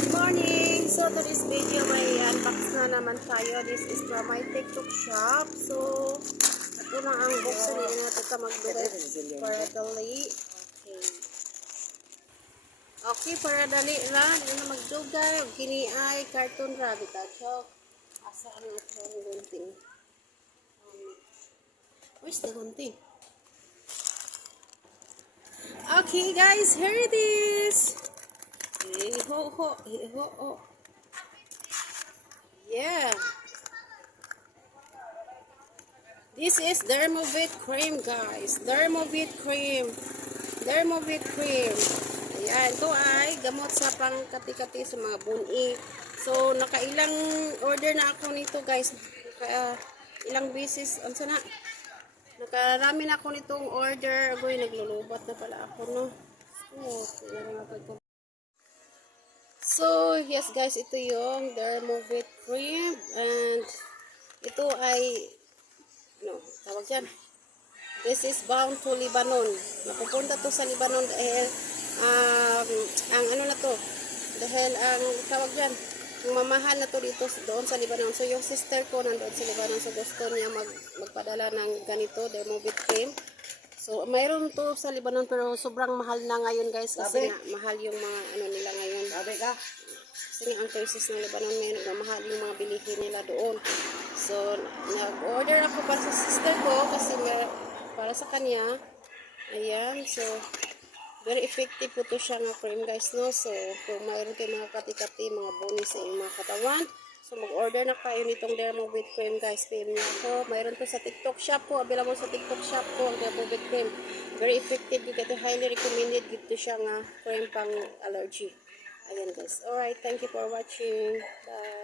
Good morning! So today's video may unbox na naman tayo. This is from my TikTok shop. So ito na ang buksan nila natin ito magbirit para dali. Okay, para dali lang. Ito na magdugay. Kini ay cartoon rabbit. So, asaan ito ang gunting? Where's the gunting? Okay guys, here it is. Yeah. This is Dermovit cream, guys. Dermovit cream. Dermovit cream. Ayan, ito ay gamot sa pangkati-kati sa mga buni. So, nakailang order na ako nito, guys. Ilang beses, ano na? Nakarami na ako nitong order. Agoy, naglulubat na pala ako, no? So, yes guys, ito yung Dermovit cream. And, ito ay, tawag yan. This is bound to Lebanon. Napupunta to sa Lebanon dahil, ang ano na to, dahil ang tawag yan, yung mamahal na to dito doon sa Lebanon. So, yung sister ko nandoon sa Lebanon. So, gusto niya magpadala ng ganito, Dermovit cream. So, mayroon to sa Lebanon pero sobrang mahal na ngayon guys. Kasi nga, mahal yung mga ano nila ngayon. Kasi nga, ang prices ng Lebanon ngayon, mahal yung mga bilihin nila doon. So, nag-order ako para sa sister ko kasi para sa kanya. Ayan, so, very effective po to siya nga cream guys, no? So, kung mayroon kayo mga kati-kati, mga bonus sa inyong mga katawan, so mag-order na kayo nitong Dermovit cream guys. PM niya ako. Mayroon to sa TikTok shop po. Available sa TikTok shop po ang Dermovit cream. Very effective. Ito highly recommended. Dito siya nga cream pang allergy. Ayan guys. Alright. Thank you for watching. Bye.